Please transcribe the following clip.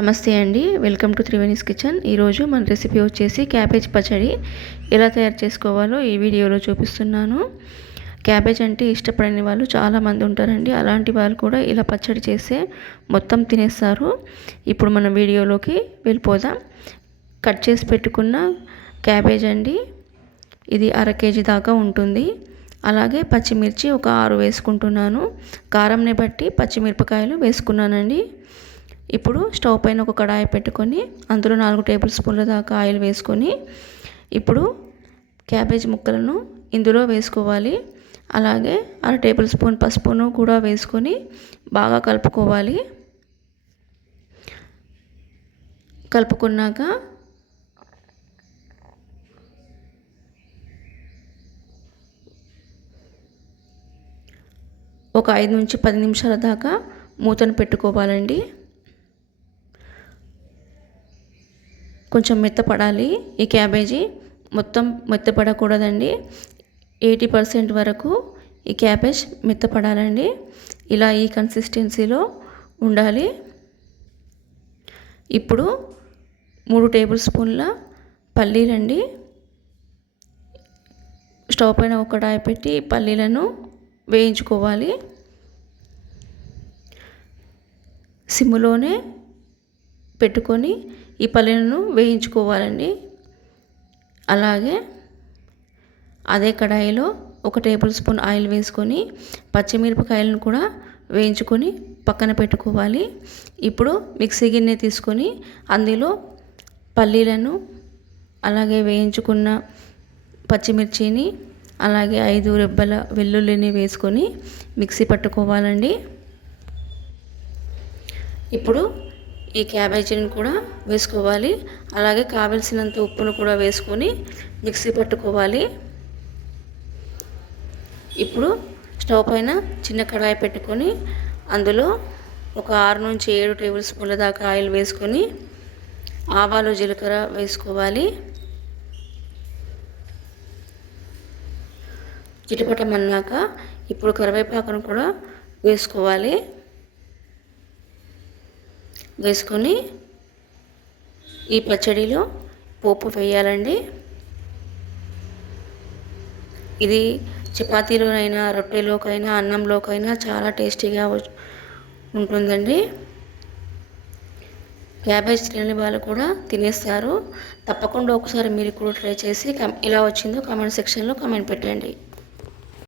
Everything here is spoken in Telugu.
నమస్తే అండి, వెల్కమ్ టు త్రివేణీస్ కిచెన్. ఈరోజు మన రెసిపీ వచ్చేసి క్యాబేజ్ పచ్చడి ఎలా తయారు చేసుకోవాలో ఈ వీడియోలో చూపిస్తున్నాను. క్యాబేజ్ అంటే ఇష్టపడని వాళ్ళు చాలామంది ఉంటారండి. అలాంటి వాళ్ళు కూడా ఇలా పచ్చడి చేస్తే మొత్తం తినేస్తారు. ఇప్పుడు మనం వీడియోలోకి వెళ్ళిపోదాం. కట్ చేసి పెట్టుకున్న క్యాబేజ్ అండి, ఇది 1/2 కేజీ దాకా ఉంటుంది. అలాగే పచ్చిమిర్చి ఒక 6 వేసుకుంటున్నాను. కారంని బట్టి పచ్చిమిరపకాయలు వేసుకున్నానండి. ఇప్పుడు స్టవ్ పైన ఒక కడాయి పెట్టుకొని అందులో 4 టేబుల్ స్పూన్ల దాకా ఆయిల్ వేసుకొని ఇప్పుడు క్యాబేజ్ ముక్కలను ఇందులో వేసుకోవాలి. అలాగే 1/2 టేబుల్ స్పూన్ పసుపును కూడా వేసుకొని బాగా కలుపుకోవాలి. కలుపుకున్నాక ఒక 5 నుంచి 10 నిమిషాల దాకా మూతను పెట్టుకోవాలండి. కొంచెం మెత్తపడాలి. ఈ క్యాబేజీ మొత్తం మెత్తపడకూడదండి. 80% వరకు ఈ క్యాబేజ్ మెత్తపడాలండి. ఇలా ఈ కన్సిస్టెన్సీలో ఉండాలి. ఇప్పుడు 3 టేబుల్ స్పూన్ల పల్లీలండి. స్టవ్ పైన ఒక కడాయి పెట్టి పల్లీలను వేయించుకోవాలి. సిమ్లోనే పెట్టుకొని ఈ పల్లీలను వేయించుకోవాలండి. అలాగే అదే కడాయిలో 1 టేబుల్ స్పూన్ ఆయిల్ వేసుకొని పచ్చిమిరపకాయలను కూడా వేయించుకొని పక్కన పెట్టుకోవాలి. ఇప్పుడు మిక్సీ గిన్నె తీసుకొని అందులో పల్లీలను, అలాగే వేయించుకున్న పచ్చిమిర్చిని, అలాగే 5 రెబ్బల వెల్లుల్లిని వేసుకొని మిక్సీ పట్టుకోవాలండి. ఇప్పుడు ఈ క్యాబేజీని కూడా వేసుకోవాలి. అలాగే కావలసినంత ఉప్పును కూడా వేసుకొని మిక్సీ పట్టుకోవాలి. ఇప్పుడు స్టవ్ పైన చిన్న కడాయి పెట్టుకొని అందులో ఒక 6 నుంచి 7 టేబుల్ స్పూన్ల దాకా ఆయిల్ వేసుకొని ఆవాలు, జీలకర్ర వేసుకోవాలి. చిటపటమన్నాక ఇప్పుడు కరివేపాకును కూడా వేసుకోవాలి. వేసుకొని ఈ పచ్చడిలో పోపు వేయాలండి. ఇది చపాతీలోనైనా, రొట్టెలోకైనా, అన్నంలోకైనా చాలా టేస్టీగా ఉంటుందండి. క్యాబేజ్ తినని వాళ్ళు కూడా తినేస్తారు. తప్పకుండా ఒకసారి మీరు కూడా ట్రై చేసి ఎలా వచ్చిందో కామెంట్ సెక్షన్లో కామెంట్ పెట్టండి.